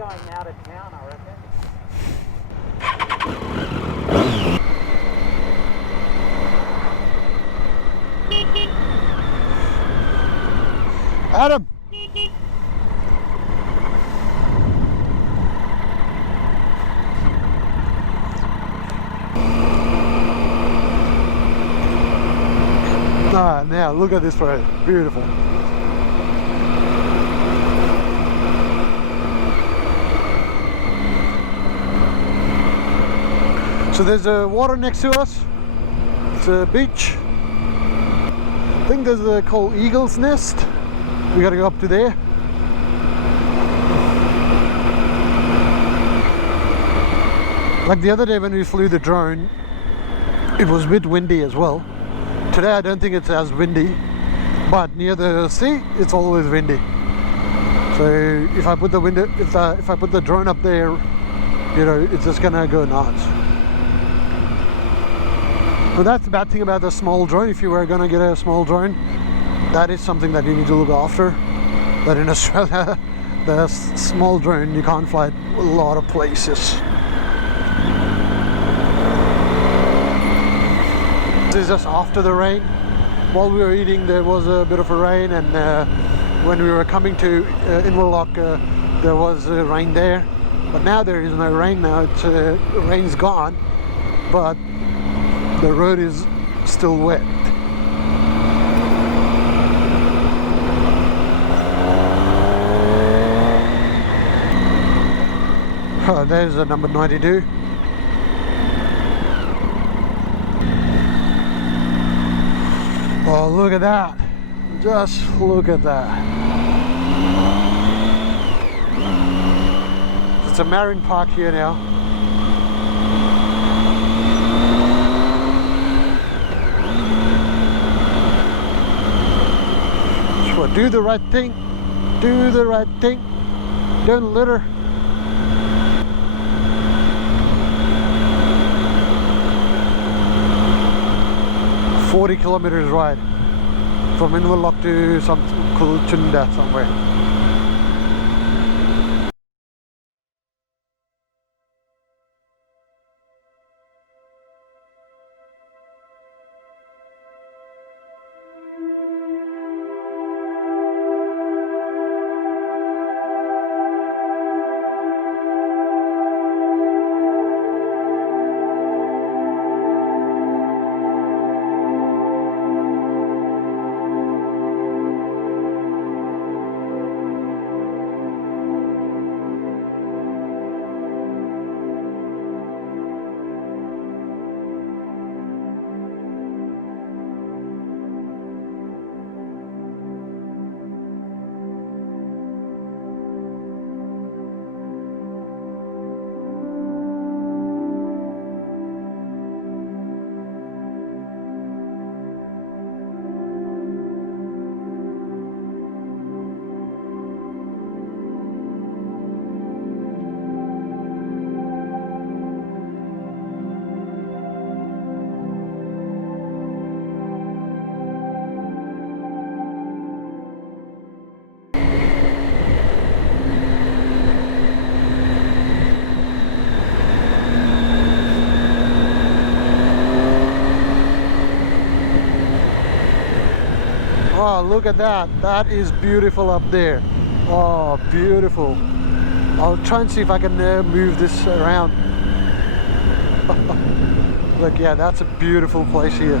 going out of town, I reckon. Adam! Ah, now look at this road, beautiful. So there's a water next to us, it's a beach. I think there's a called Eagle's Nest. We gotta go up to there. Like the other day when we flew the drone, it was a bit windy as well. Today I don't think it's as windy, but near the sea it's always windy. So if I put the window, if I put the drone up there, you know, it's just gonna go nuts. So that's the bad thing about the small drone. If you were gonna get a small drone, that is something that you need to look after. That in Australia, the small drone, you can't fly it a lot of places. This is just after the rain. While we were eating, there was a bit of a rain, and when we were coming to Inverloch, there was rain there. But now there is no rain. Now the rain's gone, but the road is still wet. Oh, there's a number 92. Oh, look at that. Just look at that. It's a marine park here now. So do the right thing. Do the right thing. Don't litter. "40 kilometers ride from Inverloch to some Kultunda somewhere." Oh, look at that. That is beautiful up there. Oh, beautiful. I'll try and see if I can move this around. Look, yeah, that's a beautiful place here.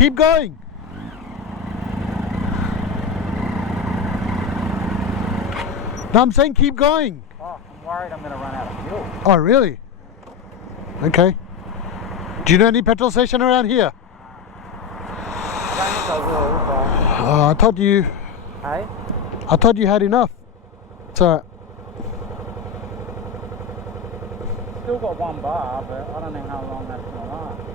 Keep going. No, I'm saying keep going. Oh, I'm worried I'm going to run out of fuel. Oh, really? Okay. Do you know any petrol station around here? I don't think I will, but... I thought you... Hey? I thought you had enough. It's alright. Still got 1 bar, but I don't know how long that's going to last.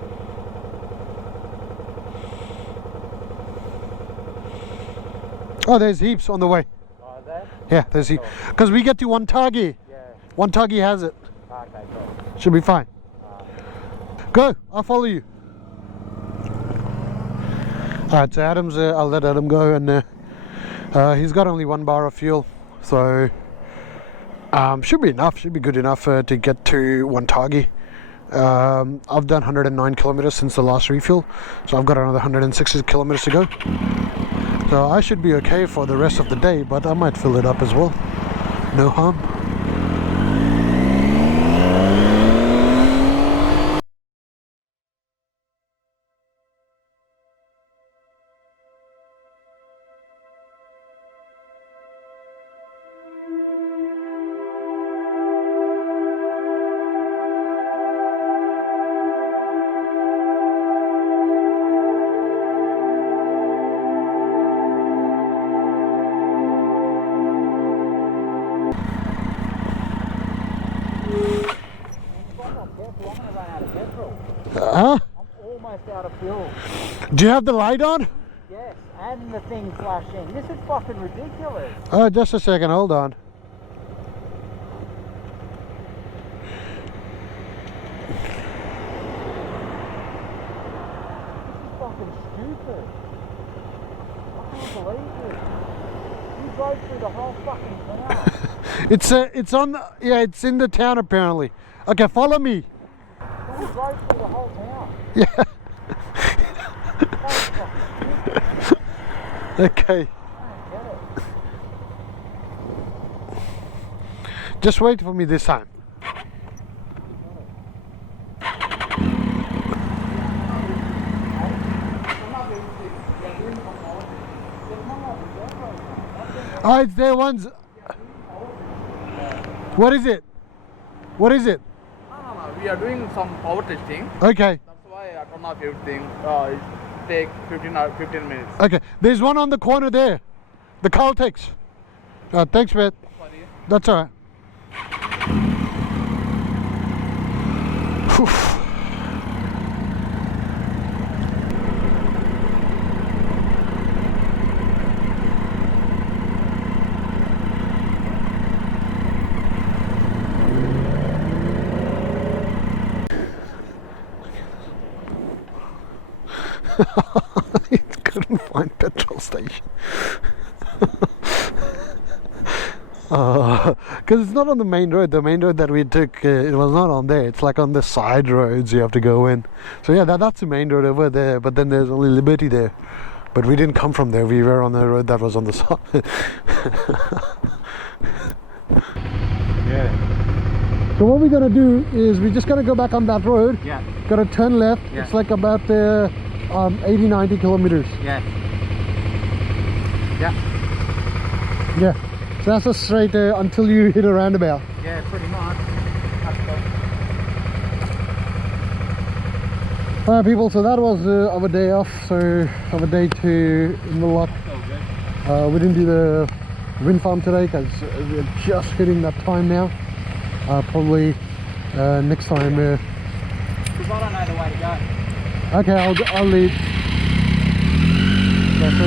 Oh, there's heaps on the way. Oh, is there? Yeah, there's heaps. Because we get to Wantagi. Yeah. Wantagi has it. Okay, cool. Should be fine. Go, I'll follow you. Alright, so Adam's, I'll let Adam go, and he's got only 1 bar of fuel, so should be enough, should be good enough to get to Wantagi. I've done 109 kilometers since the last refuel, so I've got another 160 kilometers to go. So I should be okay for the rest of the day, but I might fill it up as well. No harm. Huh? I'm almost out of fuel. Do you have the light on? Yes, and the thing flashing. This is fucking ridiculous. Oh, just a second, hold on. This is fucking stupid. I can't believe it. You drove through the whole fucking town. It's on, yeah, it's in the town apparently. Okay, follow me. You drove through the whole town. Yeah. Okay. Just wait for me this time. Oh, it's there once. What is it? What is it? No, we are doing some power testing. Okay. That's why I turn off everything. It take 15 minutes. Okay. There's one on the corner there. The Caltex. Thanks, man. Sorry. That's alright. He couldn't find petrol station. Because it's not on the main road. The main road that we took, it was not on there. It's like on the side roads you have to go in. So yeah, that's the main road over there. But then there's only Liberty there. But we didn't come from there. We were on the road that was on the side. Yeah. So what we're gonna do is we're just gonna go back on that road. Yeah. Gotta turn left. Yeah. It's like about 80-90 kilometers. Yeah. Yeah. Yeah. So that's a straight until you hit a roundabout. Yeah, pretty much. Alright people, so that was our day off. So our day to Inverloch. We didn't do the wind farm today because we're just hitting that time now. Probably next time. Because I don't know the way to go. Okay, I'll lead. Yeah, so